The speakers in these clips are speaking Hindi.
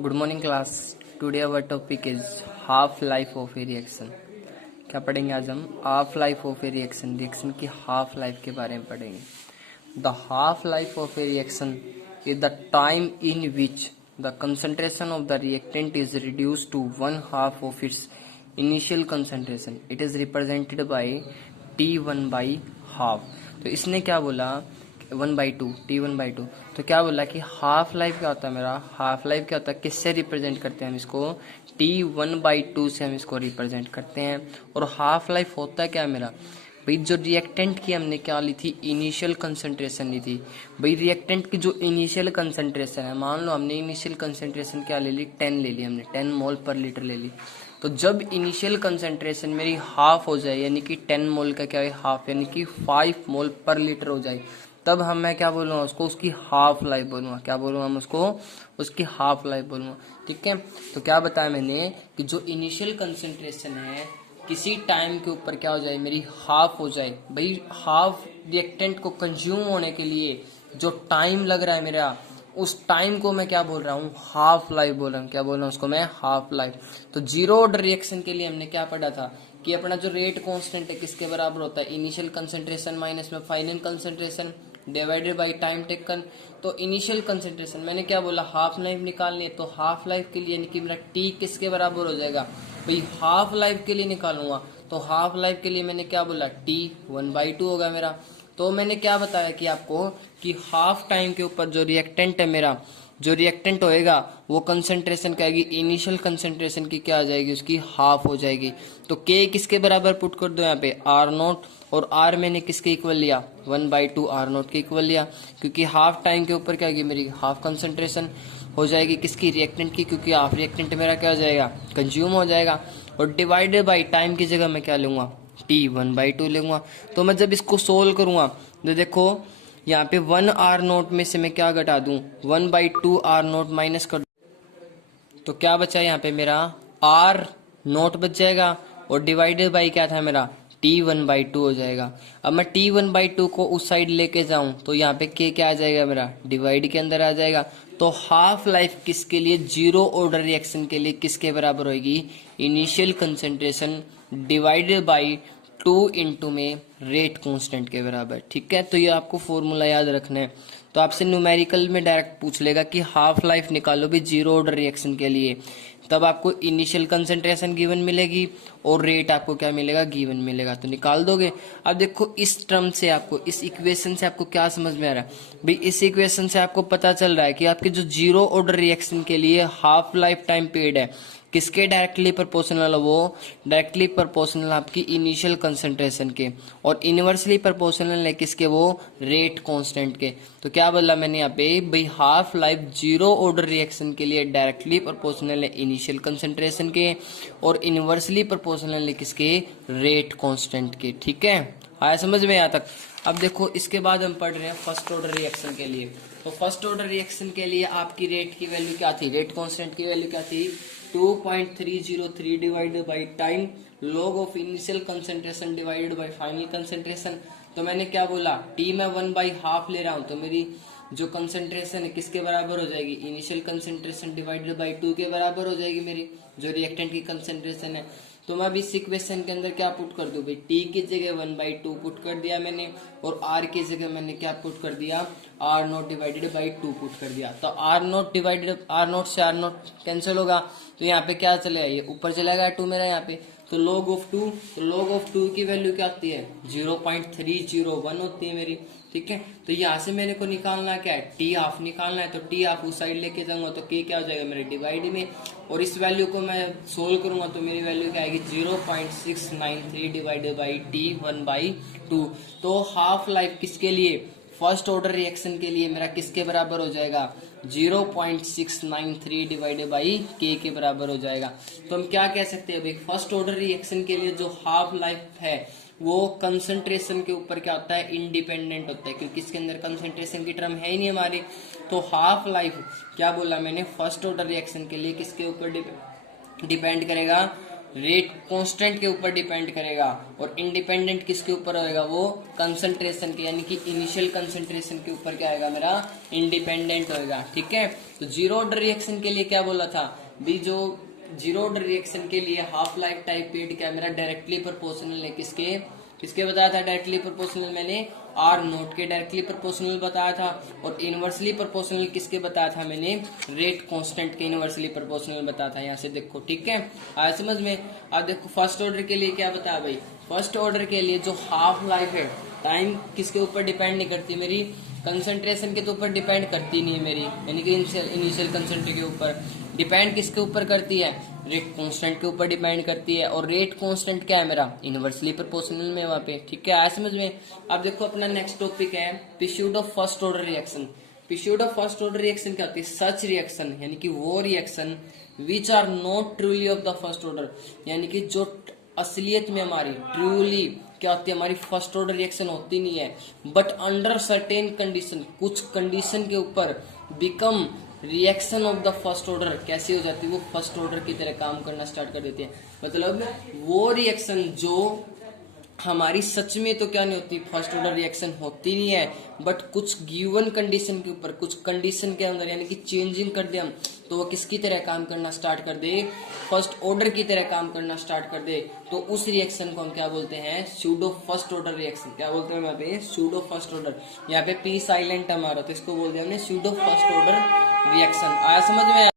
Good morning class. Today our topic is half life of a reaction. क्या पढ़ेंगे आज हम? Half life of a reaction, reaction की हाफ लाइफ के बारे में पढ़ेंगे। The half life of a reaction is the time in which the concentration of the reactant is reduce to one half of its initial concentration. It is represented by T1/2। तो इसने क्या बोला? 1/2, T1/2। तो क्या बोला कि हाफ लाइफ क्या होता है मेरा? हाफ लाइफ क्या होता है, किससे रिप्रेजेंट करते हैं हम इसको? T1/2 से हम इसको रिप्रेजेंट करते हैं। और हाफ लाइफ होता है क्या मेरा भाई? जो रिएक्टेंट की हमने क्या ली थी? इनिशियल कंसंट्रेशन ली थी भाई। रिएक्टेंट की जो इनिशियल कंसंट्रेशन है, मान लो हमने इनिशियल कंसंट्रेशन क्या ले ली? 10 ले ली हमने, 10 मोल पर लीटर ले ली। तो जब इनिशियल कंसंट्रेशन मेरी हाफ हो जाए, यानी कि 10 मोल का क्या है हाफ, यानी कि 5 मोल पर लीटर हो जाए, तब हम मैं क्या बोलूँगा उसको? उसकी हाफ लाइफ बोलूँगा। क्या बोलूँगा हम उसको? उसकी हाफ लाइफ बोलूँगा। ठीक है। तो क्या बताया मैंने कि जो इनिशियल कंसंट्रेशन है किसी टाइम के ऊपर क्या हो जाए? मेरी हाफ हो जाए भाई। हाफ रिएक्टेंट को कंज्यूम होने के लिए जो टाइम लग रहा है मेरा, उस टाइम को मैं क्या बोल रहा हूँ? हाफ लाइफ बोल रहा हूँ। क्या बोल रहा हूँ उसको मैं? Half life. तो जीरो ऑर्डर रिएक्शन के लिए हमने क्या पढ़ा था कि अपना जो रेट कांस्टेंट है किसके बराबर होता है? इनिशियल कंसंट्रेशन माइनस में final concentration divided by time taken. तो इनिशियल कंसंट्रेशन मैंने क्या बोला? हाफ लाइफ निकालनी है। तो हाफ लाइफ के लिए यानी कि मेरा टी किसके बराबर हो जाएगा भाई? हाफ लाइफ के लिए निकालूंगा तो हाफ लाइफ के लिए मैंने क्या बोला? T1/2 होगा मेरा। तो मैंने क्या बताया कि आपको कि हाफ टाइम के ऊपर जो रिएक्टेंट है मेरा, जो रिएक्टेंट होएगा वो कंसंट्रेशन क्या आएगी? इनिशियल कंसंट्रेशन की क्या आ जाएगी? उसकी हाफ हो जाएगी। तो K किसके बराबर पुट कर दो यहाँ पे? R0। और R मैंने किसके इक्वल लिया? 1/2 R0 के इक्वल लिया, क्योंकि हाफ टाइम के ऊपर क्या आएगी मेरी? हाफ कंसंट्रेशन हो जाएगी किसकी? रिएक्टेंट की, क्योंकि हाफ रिएक्टेंट मेरा क्या हो जाएगा? कंज्यूम हो जाएगा। और डिवाइडेड बाई टाइम की जगह मैं क्या लूंगा? T1/2 लूंगा। तो मैं जब इसको सोल्व करूंगा तो देखो यहाँ पे 1R0 में से मैं क्या घटा दूं? 1/2 R0 माइनस कर। तो क्या बचा यहाँ पे मेरा? R0 बच जाएगा और डिवाइडेड बाई क्या था मेरा? T1/2 हो जाएगा। अब मैं T1/2 को उस साइड लेके जाऊं तो यहाँ पे K क्या आ जाएगा मेरा? डिवाइड के अंदर आ जाएगा। तो हाफ लाइफ किसके लिए? जीरो ऑर्डर रिएक्शन के लिए किसके बराबर होगी? Initial concentration divided by 2 into में रेट कांस्टेंट के बराबर। ठीक है। तो ये आपको फॉर्मूला याद रखना है। तो आपसे न्यूमेरिकल में डायरेक्ट पूछ लेगा कि हाफ लाइफ निकालो भी जीरो ऑर्डर रिएक्शन के लिए, तब आपको इनिशियल कंसंट्रेशन गिवन मिलेगी और रेट आपको क्या मिलेगा? गिवन मिलेगा। तो निकाल दोगे। अब देखो इस टर्म से आपको, इस इक्वेशन से आपको क्या समझ में आ रहा है भाई? इस इक्वेशन से आपको पता चल रहा है कि आपके जो जीरो ऑर्डर रिएक्शन के लिए हाफ लाइफ टाइम पीरियड है किसके डायरेक्टली प्रोपोर्शनल है? वो डायरेक्टली प्रोपोर्शनल आपकी इनिशियल कंसंट्रेशन के, और इनवर्सली प्रोपोर्शनल है किसके? वो रेट कांस्टेंट के। तो क्या बोला मैंने यहाँ पे भाई? Half life zero order reaction के लिए डायरेक्टली प्रोपोर्शनल है इनिशियल कंसंट्रेशन के, और इनवर्सली प्रोपोर्शनल है किसके? रेट कांस्टेंट के। ठीक है, आया समझ में यहाँ तक? अब देखो इसके बाद हम पढ़ रहे हैं फर्स्ट ऑर्डर रिएक्शन के लिए। तो फर्स्ट ऑर्डर रिएक्शन के लिए आपकी रेट की वैल्यू क्या थी? रेट कांस्टेंट की वैल्यू क्या थी? 2.303 divided by time log of initial concentration divided by final concentration. तो मैंने क्या बोला? टी में 1/2 ले रहा हूँ तो मेरी जो कंसंट्रेशन है किसके बराबर हो जाएगी? इनिशियल कंसंट्रेशन डिवाइडेड बाई 2 के बराबर हो जाएगी मेरी जो रिएक्टेंट की कंसंट्रेशन है। तो मैं अभी इस इक्वेशन के अंदर क्या पुट कर दूं भाई? टी की जगह 1/2 पुट कर दिया मैंने, और आर की जगह मैंने क्या पुट कर दिया? R0 डिवाइडेड बाई 2 पुट कर दिया। तो R0 डिवाइडेड R0 से R0 कैंसिल होगा, तो यहाँ पे क्या चलेगा? ये ऊपर चला गया 2 मेरा यहाँ पे। तो log ऑफ 2, तो log ऑफ 2 की वैल्यू क्या होती है? 0.301 होती है मेरी। ठीक है। तो यहाँ से मेरे को निकालना क्या है? टी हाफ निकालना है। तो टी हाफ उस साइड लेके जाऊंगा तो के क्या हो जाएगा मेरे? डिवाइड में। और इस वैल्यू को मैं सोल्व करूंगा तो मेरी वैल्यू क्या आएगी? 0.693 डिवाइडेड बाई T1/2। तो हाफ लाइफ किसके लिए? फर्स्ट ऑर्डर रिएक्शन के लिए मेरा किसके बराबर हो जाएगा? 0.693 डिवाइडेड बाई के बराबर हो जाएगा। तो हम क्या कह सकते हैं भाई? फर्स्ट ऑर्डर रिएक्शन के लिए जो हाफ लाइफ है वो कंसंट्रेशन के ऊपर क्या होता है? इंडिपेंडेंट होता है, क्योंकि इसके अंदर कंसंट्रेशन की टर्म है ही नहीं हमारी। तो हाफ लाइफ क्या बोला मैंने? फर्स्ट ऑर्डर रिएक्शन के लिए किसके ऊपर डिपेंड करेगा? रेट कांस्टेंट के ऊपर डिपेंड करेगा, और इंडिपेंडेंट किसके ऊपर होएगा, वो कंसंट्रेशन के यानी कि इनिशियल कंसंट्रेशन के ऊपर क्या आएगा मेरा, इंडिपेंडेंट होएगा। ठीक है, तो जीरो ऑर्डर रिएक्शन के लिए क्या बोला था भी, जो जीरो ऑर्डर रिएक्शन के लिए हाफ लाइफ टाइम पीरियड क्या मेरा डायरेक्टली प्रोपोर्शनल है, किसके किसके बताया था डायरेक्टली प्रोपोर्शनल, मैंने आर नोट के डायरेक्टली प्रोपोर्शनल बताया था, और इनवर्सली प्रोपोर्शनल किसके बताया था मैंने, रेट कांस्टेंट के इनवर्सली प्रोपोर्शनल बताया था। यहाँ से देखो, ठीक है, आया समझ में। अब देखो फर्स्ट ऑर्डर के लिए क्या बताया भाई, फर्स्ट ऑर्डर के लिए जो हाफ लाइफ है टाइम किसके ऊपर डिपेंड नहीं करती मेरी, कंसंट्रेशन के तो ऊपर डिपेंड करती नहीं है मेरी, यानी कि इनिशियल कंसंट्रेशन के ऊपर डिपेंड किसके ऊपर करती है, रेट कांस्टेंट के ऊपर डिपेंड करती है, और रेट कांस्टेंट क्या है मेरा, इनवर्सली प्रोपोर्शनल में वहां पे। ठीक है, आया समझ में। अब देखो अपना नेक्स्ट टॉपिक है pseudo of first order reaction. Pseudo of first order reaction क्या होती है, सच रिएक्शन यानी कि वो reaction which are not truly of the first order, यानी कि जो असलियत में हमारी ट्रूली क्या होती है, हमारी फर्स्ट ऑर्डर रिएक्शन होती नहीं है, बट अंडर सर्टेन कंडीशन, कुछ कंडीशन के ऊपर become reaction of the first order, कैसी हो जाती है, वो फर्स्ट ऑर्डर की तरह काम करना स्टार्ट कर देती है। मतलब वो रिएक्शन जो हमारी सच में तो क्या नहीं होती, फर्स्ट ऑर्डर रिएक्शन होती नहीं है, बट कुछ गिवन कंडीशन के ऊपर, कुछ कंडीशन के अंदर यानी कि चेंजिंग कर दे हम, तो वो किसकी तरह काम करना स्टार्ट कर दे, फर्स्ट ऑर्डर की तरह काम करना स्टार्ट कर दे, तो उस रिएक्शन को हम क्या बोलते हैं, स्यूडो फर्स्ट ऑर्डर रिएक्शन। क्या बोलते हैं यहाँ पे, स्यूडो फर्स्ट ऑर्डर। यहाँ पे पी साइलेंट हमारा, तो इसको बोलते हैं हमने स्यूडो फर्स्ट ऑर्डर रिएक्शन। आया समझ में।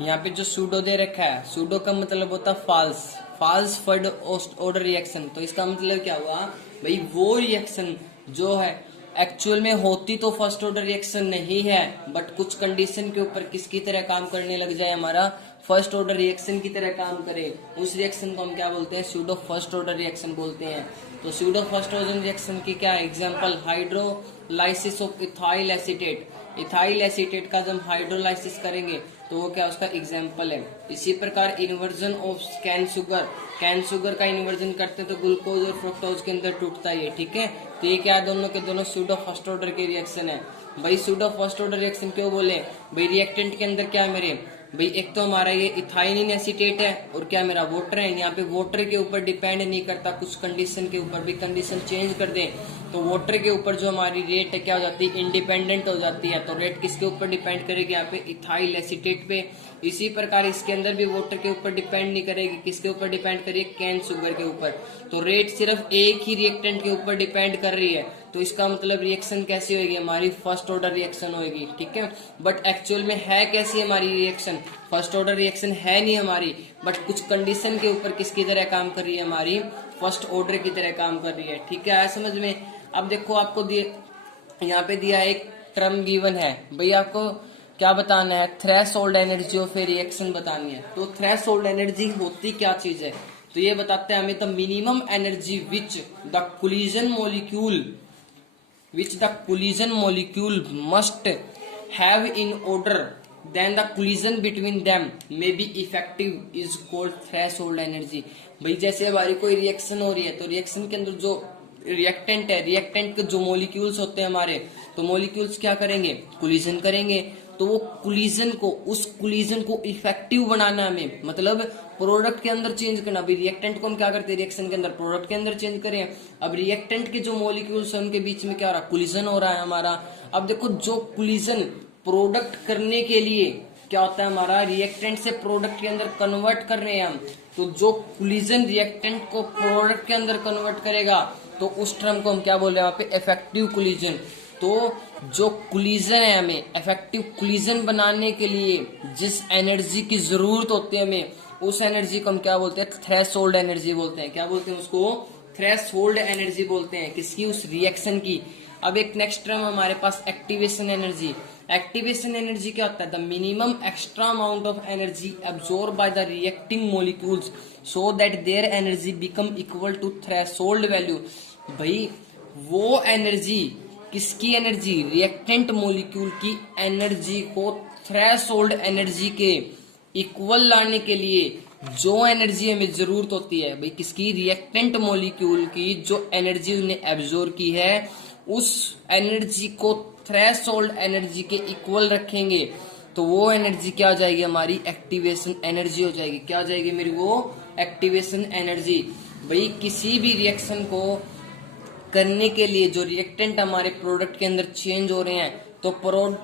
यहाँ पे जो सूडो दे रखा है, सूडो का मतलब होता है false, false first order reaction. तो इसका मतलब क्या हुआ भाई, वो रिएक्शन जो है एक्चुअल में होती तो फर्स्ट ऑर्डर रिएक्शन नहीं है, बट कुछ कंडीशन के ऊपर किसकी तरह काम करने लग जाए, हमारा फर्स्ट ऑर्डर रिएक्शन की तरह काम करे, उस रिएक्शन को हम क्या बोलते हैं, स्यूडो फर्स्ट ऑर्डर रिएक्शन बोलते हैं। तो स्यूडो फर्स्ट ऑर्डर रिएक्शन की क्या example, hydrolysis of ethyl acetate. Ethyl acetate का जब हाइड्रोलाइसिस करेंगे तो वो क्या उसका एग्जाम्पल है। इसी प्रकार इन्वर्जन ऑफ कैन शुगर का इन्वर्जन करते हैं तो ग्लूकोज और फ्रुक्टोज के अंदर टूटता है, ठीक है। तो ये क्या दोनों के दोनों स्यूडो फर्स्ट ऑर्डर के रिएक्शन है। भाई स्यूडो फर्स्ट ऑर्डर रिएक्शन क्यों बोले भाई, रिएक्टेंट के अंदर क्या है मेरे भाई, एक तो हमारा ये इथाइलिन एसीटेट है और क्या मेरा वाटर है। यहाँ पे वाटर के ऊपर डिपेंड नहीं करता, कुछ कंडीशन के ऊपर भी कंडीशन चेंज कर दे तो वाटर के ऊपर जो हमारी रेट है क्या हो जाती है, इंडिपेंडेंट हो जाती है। तो रेट किसके ऊपर डिपेंड करेगी, यहाँ पे इथाइल एसीटेट पे। इसी प्रकार इसके अंदर भी वाटर के ऊपर डिपेंड नहीं करेगी, किसके ऊपर डिपेंड करेगी, कैन शुगर के ऊपर। तो रेट सिर्फ एक ही रिएक्टेंट के ऊपर डिपेंड कर रही है, तो इसका मतलब रिएक्शन कैसी होगी, हमारी फर्स्ट ऑर्डर रिएक्शन होगी, ठीक है। बट एक्चुअल में है कैसी हमारी रिएक्शन, फर्स्ट ऑर्डर रिएक्शन है नहीं हमारी, बट कुछ कंडीशन के ऊपर किसकी तरह काम कर रही है, हमारी फर्स्ट ऑर्डर की तरह काम कर रही है, ठीक है। समझ में। अब देखो आपको यहाँ पे दिया एक टर्म गिवन है, भाई आपको क्या बताना है, threshold energy of a reaction बतानी है। तो थ्रेशोल्ड एनर्जी होती क्या चीज है, तो ये बताते हैं हमें the minimum energy which the collision molecule must have in order then the collision between them may be effective is called threshold energy। भाई जैसे हमारी कोई रिएक्शन हो रही है तो रिएक्शन के अंदर जो रिएक्टेंट है, रिएक्टेंट के जो मॉलिक्यूल्स होते हैं हमारे, तो मॉलिक्यूल्स क्या करेंगे, कोलिजन करेंगे। तो वो कोलिजन को, उस कोलिजन को इफेक्टिव बनाना हमें, मतलब प्रोडक्ट के अंदर चेंज करना। अभी रिएक्टेंट को हम क्या करते हैं, रिएक्शन के अंदर प्रोडक्ट के अंदर चेंज करें। अब रिएक्टेंट के जो मॉलिक्यूल्स हैं उनके बीच में क्या हो रहा है, कोलिजन हो रहा है हमारा। अब देखो जो कोलिजन प्रोडक्ट करने के लिए क्या होता है हमारा, रिएक्टेंट से प्रोडक्ट के अंदर कन्वर्ट कर रहे हैं हम, तो जो कोलिजन रिएक्टेंट को प्रोडक्ट के अंदर कन्वर्ट करेगा तो उस टर्म को हम क्या बोल रहे हैं वहां पे, इफेक्टिव कोलिजन। तो जो कोलिजन है, हमें इफेक्टिव कोलिजन बनाने के लिए जिस एनर्जी की जरूरत होती है हमें, उस एनर्जी को हम क्या बोलते हैं, थ्रेशोल्ड एनर्जी बोलते हैं। क्या बोलते हैं उसको, थ्रेशोल्ड एनर्जी बोलते हैं, किसकी, उस रिएक्शन की। अब एक नेक्स्ट टर्म हमारे पास एक्टिवेशन एनर्जी। एक्टिवेशन एनर्जी क्या होता है, the minimum extra amount of energy absorb by the reacting molecules so that their energy become equal to threshold value. भाई वो एनर्जी, किसकी एनर्जी, रिएक्टेंट मॉलिक्यूल की एनर्जी को थ्रेशोल्ड एनर्जी के इक्वल लाने के लिए जो एनर्जी हमें जरूरत होती है, भाई किसकी, रिएक्टेंट मॉलिक्यूल की जो एनर्जी उन्हें एब्जॉर्ब की है, उस एनर्जी को थ्रेशोल्ड एनर्जी के इक्वल रखेंगे तो वो एनर्जी क्या हो जाएगी, हमारी एक्टिवेशन एनर्जी हो जाएगी। क्या हो जाएगी मेरी, वो एक्टिवेशन एनर्जी। भाई किसी भी रिएक्शन को करने के लिए जो रिएक्टेंट हमारे प्रोडक्ट के अंदर चेंज हो रहे हैं, तो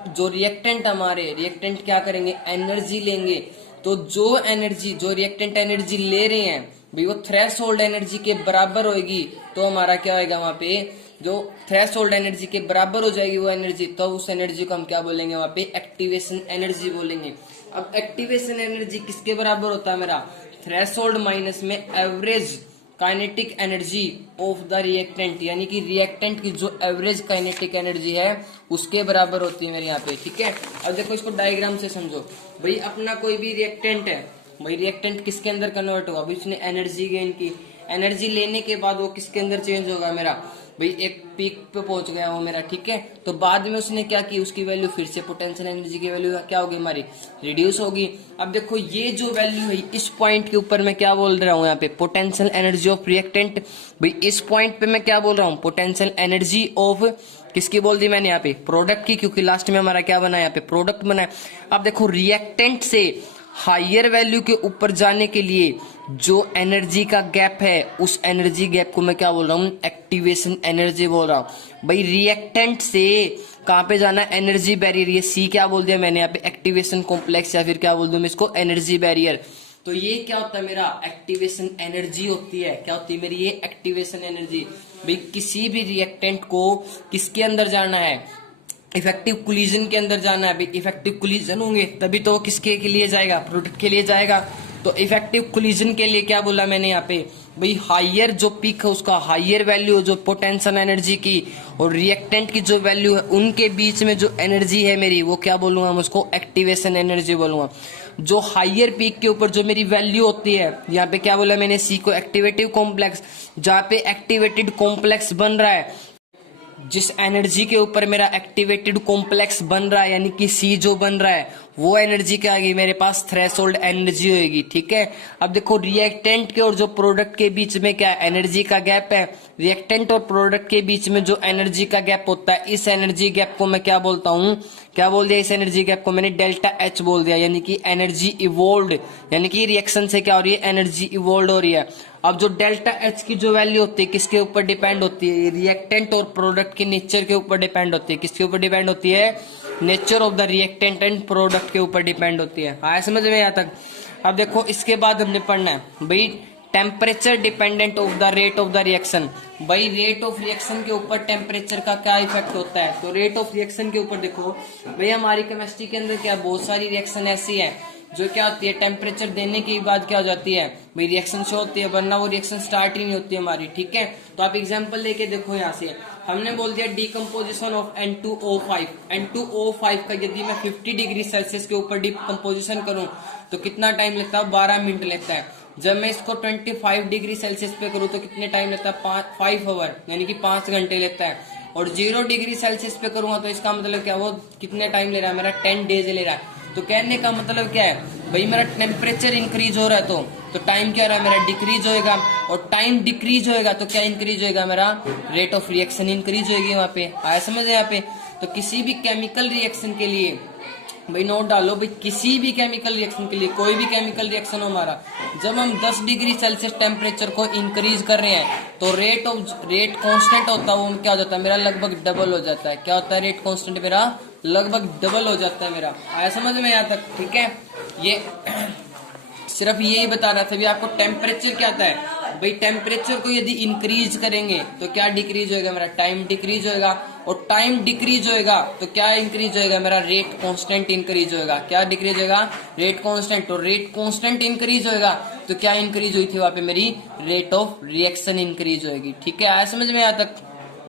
जो रिएक्टेंट क्या करेंगे, एनर्जी लेंगे। तो जो एनर्जी, जो रिएक्टेंट एनर्जी ले रहे हैं भाई, वो थ्रेशोल्ड एनर्जी के बराबर होगी। तो हमारा क्या होएगा, वहां पे जो थ्रेशोल्ड एनर्जी के बराबर हो जाएगी वो एनर्जी, तो उस एनर्जी को हम क्या बोलेंगे, वहां पे एक्टिवेशन एनर्जी बोलेंगे। अब एक्टिवेशन एनर्जी किसके बराबर होता है मेरा, थ्रेशोल्ड माइनस में average kinetic energy of the reactant, यानी कि रिएक्टेंट की जो एवरेज काइनेटिक एनर्जी है उसके बराबर होती है मेरे यहाँ पे। ठीक है, अब देखो इसको डायग्राम से समझो। भाई अपना कोई भी रिएक्टेंट है, भाई रिएक्टेंट किसके अंदर कन्वर्ट होगा, अभी उसने एनर्जी गेन की, एनर्जी लेने के बाद वो किसके अंदर चेंज होगा मेरा, भाई एक पीक पे पहुंच गया वो मेरा। ठीक है, तो बाद में उसने क्या की, उसकी वैल्यू फिर से पोटेंशियल एनर्जी की वैल्यू क्या होगी हमारी, रिड्यूस होगी। अब देखो ये जो वैल्यू है, इस पॉइंट के ऊपर मैं क्या बोल रहा हूँ यहाँ पे, पोटेंशियल एनर्जी ऑफ रिएक्टेंट। भाई इस पॉइंट पे मैं क्या बोल रहा हूँ, पोटेंशियल एनर्जी ऑफ किसकी बोल दी मैंने यहाँ पे, प्रोडक्ट की, क्योंकि लास्ट में हमारा क्या बना, यहाँ पे प्रोडक्ट बना है। अब देखो रिएक्टेंट से हायर वैल्यू के ऊपर जाने के लिए जो एनर्जी का गैप है, उस एनर्जी गैप को मैं क्या बोल रहा हूँ, एक्टिवेशन एनर्जी बोल रहा हूँ। भाई रिएक्टेंट से कहाँ पे जाना, एनर्जी बैरियर, ये सी क्या बोल दिया मैंने यहाँ पे, एक्टिवेशन कॉम्प्लेक्स, या फिर क्या बोल दूं मैं इसको, एनर्जी बैरियर। तो ये क्या होता है मेरा, एक्टिवेशन एनर्जी होती है। क्या होती है मेरी ये एक्टिवेशन एनर्जी। भाई किसी भी रिएक्टेंट को किसके अंदर जाना है, इफेक्टिव कोलिजन के अंदर जाना है। भाई इफेक्टिव कोलिजन होंगे तभी तो किसके के लिए जाएगा, प्रोडक्ट के लिए जाएगा। तो इफेक्टिव कोलिजन के लिए क्या बोला मैंने यहाँ पे, भाई हायर जो पीक है उसका हायर वैल्यू जो पोटेंशियल एनर्जी की और रिएक्टेंट की जो वैल्यू है उनके बीच में जो एनर्जी है मेरी, वो क्या बोलूंगा मैं उसको, एक्टिवेशन एनर्जी बोलूंगा। जो हायर पीक के ऊपर जो मेरी वैल्यू होती है, यहाँ पे क्या बोला मैंने, सी को एक्टिवेटिव कॉम्प्लेक्स, जहाँ पे एक्टिवेटेड कॉम्प्लेक्स बन रहा है, जिस एनर्जी के ऊपर मेरा एक्टिवेटेड कॉम्प्लेक्स बन रहा है, यानी कि सी जो बन रहा है, वो एनर्जी क्या आएगी मेरे पास, थ्रेशोल्ड एनर्जी होगी। ठीक है, अब देखो रिएक्टेंट के और जो प्रोडक्ट के बीच में क्या एनर्जी का गैप है, रिएक्टेंट और प्रोडक्ट के बीच में जो एनर्जी का गैप होता है, इस एनर्जी गैप को मैं क्या बोलता हूँ, क्या बोल दिया, इस एनर्जी गैप को मैंने डेल्टा एच बोल दिया, यानी कि एनर्जी इवोल्व्ड, यानी कि रिएक्शन से क्या हो रही है, एनर्जी इवोल्व्ड हो रही है। अब जो डेल्टा एच की जो वैल्यू होती है किसके ऊपर डिपेंड होती है, रिएक्टेंट और प्रोडक्ट के नेचर के ऊपर डिपेंड होती है। किसके ऊपर डिपेंड होती है, nature of the reactant and product के ऊपर डिपेंड होती है। आया समझ में यहाँ तक। अब देखो इसके बाद हमने पढ़ना है भाई temperature dependent of the rate of the reaction. भाई रेट ऑफ रिएक्शन के ऊपर टेम्परेचर का क्या इफेक्ट होता है, तो रेट ऑफ रिएक्शन के ऊपर देखो भाई हमारी केमिस्ट्री के अंदर क्या बहुत सारी रिएक्शन ऐसी है जो क्या होती है, टेम्परेचर देने के बाद क्या हो जाती है भाई, रिएक्शन शो होती है, वरना वो रिएक्शन स्टार्ट ही नहीं होती है हमारी। ठीक है, तो आप एग्जांपल लेके देखो, यहाँ से हमने बोल दिया डिकम्पोजिशन ऑफ N2O5। N2O5 का यदि मैं 50 डिग्री सेल्सियस के ऊपर डिकम्पोजिशन करूं तो कितना टाइम लगता है, 12 मिनट लगता है। जब मैं इसको 25 डिग्री सेल्सियस पे करूं तो कितने टाइम लगता है, 5 आवर, यानी कि 5 घंटे लगता है। और 0 डिग्री सेल्सियस पे करूंगा तो इसका मतलब क्या, वो कितने टाइम ले रहा है मेरा, 10 डेज ले रहा है। तो कहने का मतलब क्या है भाई, मेरा टेम्परेचर इंक्रीज हो रहा है तो टाइम क्या रहा है मेरा, डिक्रीज होएगा। और टाइम डिक्रीज होएगा तो क्या इंक्रीज होएगा मेरा, रेट ऑफ रिएक्शन इंक्रीज होएगी। वहां पे आया समझ यहाँ पे। तो किसी भी केमिकल रिएक्शन के लिए भाई नोट डालो, भाई किसी भी केमिकल रिएक्शन के लिए, कोई भी केमिकल रिएक्शन हो हमारा, जब हम 10 डिग्री सेल्सियस टेम्परेचर को इंक्रीज कर रहे हैं तो रेट कांस्टेंट होता है, वो क्या हो जाता है मेरा, लगभग डबल हो जाता है। क्या होता है, रेट कांस्टेंट मेरा लगभग डबल हो जाता है मेरा। आया समझ में यहाँ तक। ठीक है, ये सिर्फ यही बता रहा था भी आपको टेम्परेचर क्या आता है भाई, टेम्परेचर को यदि इंक्रीज करेंगे तो क्या डिक्रीज होएगा मेरा, टाइम डिक्रीज होएगा। और टाइम डिक्रीज होएगा तो क्या इंक्रीज होएगा मेरा, रेट कांस्टेंट इंक्रीज होएगा। क्या डिक्रीज होएगा, रेट कांस्टेंट। और रेट कांस्टेंट इंक्रीज होएगा तो क्या इंक्रीज हुई थी वहां पे मेरी, रेट ऑफ रिएक्शन इंक्रीज होएगी। ठीक है, आया समझ में यहाँ तक।